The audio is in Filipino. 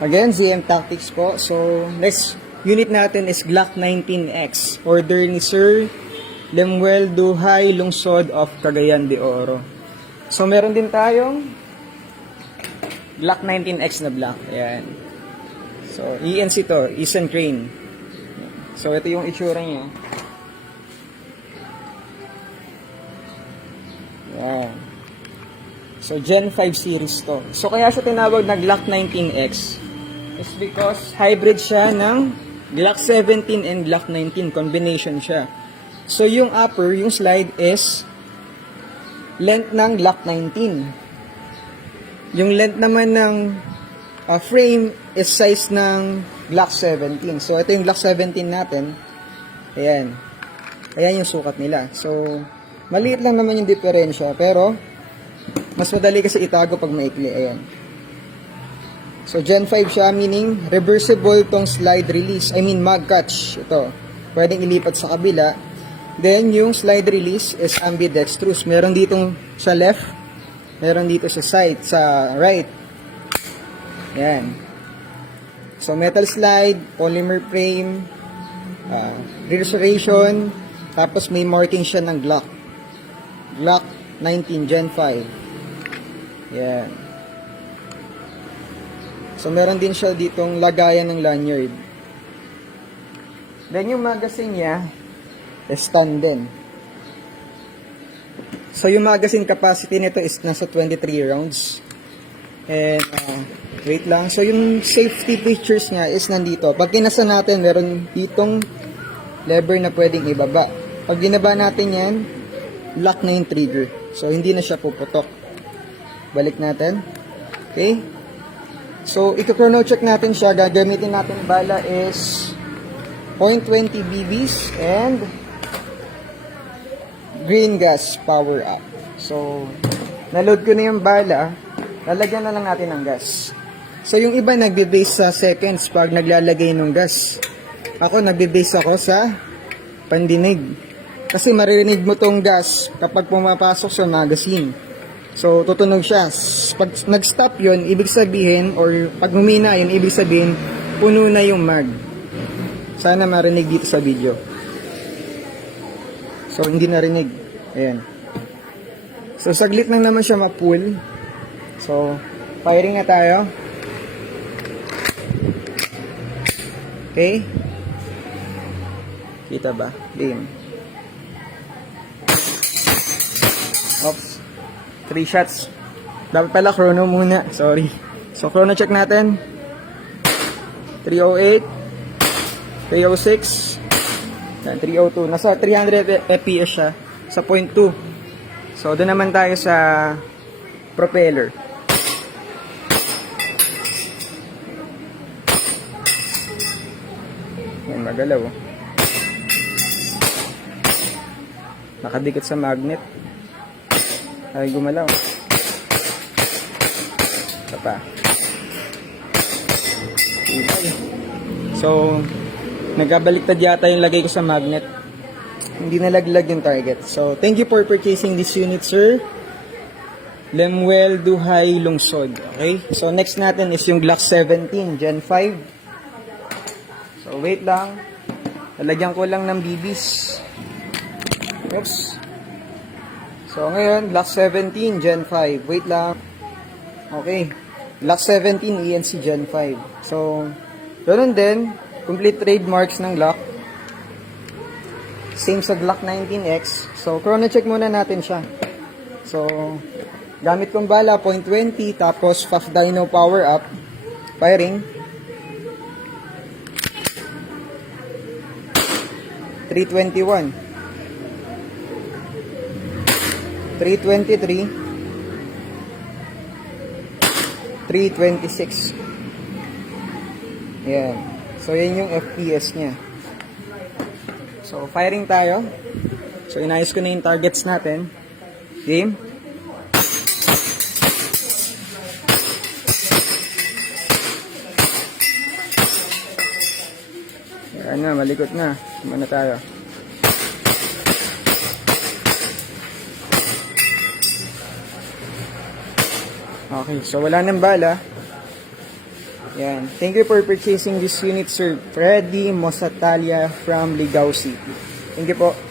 Again, ZM Tactics po. So, next unit natin is Glock 19X. Order ni Sir Lemuel Duhay, Lungsod of Cagayan de Oro. So, meron din tayong Glock 19X na black. Ayan. So, ENC to. Eastern Crane. So, ito yung itsura niya. Ayan. So, Gen 5 series to. So, kaya siya tinawag na Glock 19X is because hybrid siya ng Glock 17 and Glock 19. Combination siya. So, yung upper, yung slide is length ng Glock 19. Yung length naman ng frame is size ng Glock 17. So, ito yung Glock 17 natin. Ayan. Ayan yung sukat nila. So, maliit lang naman yung diferensya. Pero, mas madali kasi itago pag maikli. Ayan. So, Gen 5 siya, meaning reversible tong slide release. I mean, mag catch. Ito. Pwedeng ilipat sa kabila. Then, yung slide release is ambidextrous. Meron dito sa left. Meron dito sa side, sa right. Ayan. So, metal slide, polymer frame, restoration, tapos may marking siya ng Glock. Glock 19 Gen 5. Ayan. So, meron din siya ditong lagayan ng lanyard. Then, yung magazine niya, stand din. So, yung magazine capacity nito is nasa 23 rounds. And, wait lang. So, yung safety features niya is nandito. Pag kinasa natin, meron ditong lever na pwedeng ibaba. Pag ginaba natin yan, lock na yung trigger. So, hindi na siya puputok. Balik natin. Okay? So, i-chrono check natin siya. Gagamitin natin bala is 0.20 BBs and green gas power up. So, naload ko na yung bala. Lalagyan na lang natin ng gas. So, yung iba nagbe-base sa seconds pag naglalagay ng gas. Ako, nagbe-base ako sa pandinig. Kasi maririnig mo tong gas kapag pumapasok sa magazine. So, tutunog siya. Pag nag-stop yun, ibig sabihin, or pag humina yun, ibig sabihin, puno na yung mag. Sana marinig dito sa video. So, hindi narinig. Ayan. So, saglit lang naman siya ma-pull. So, firing na tayo. Okay? Kita ba? Game. Oops. 3 shots. Dapat pala chrono muna. Sorry. So, chrono check natin. 308. 306. 302. Nasa 300 FPS siya. Sa 0.2. So, doon naman tayo sa propeller. Yan, magalaw. Nakadikit sa magnet. Ay, gumalaw. Ito pa. So, nagkabaliktad yata yung lagay ko sa magnet. Hindi nalaglag yung target. So, thank you for purchasing this unit, sir. Lemuel Duhay, Lungsod. Okay? So, next natin is yung Glock 17 Gen 5. So, wait lang. Lalagyan ko lang ng BBs. Oops. So, ngayon, Glock 17 Gen 5. Wait lang. Okay. Glock 17 ENC Gen 5. So, ganoon din. Complete trademarks ng Glock. Same sa Glock 19X. So, chrono check muna natin siya. So, gamit kong bala, 0.20. Tapos, FAF Dyno power up. Firing. 321. 323, 326. Ayan. So, yan yung FPS niya. So, firing tayo. So, inayos ko na yung targets natin. Game. Ayan na, malikot na. Kumana tayo. Okay, so wala nang bala. Yan. Thank you for purchasing this unit, Sir Freddy Mosatalia from Ligao City. Thank you po.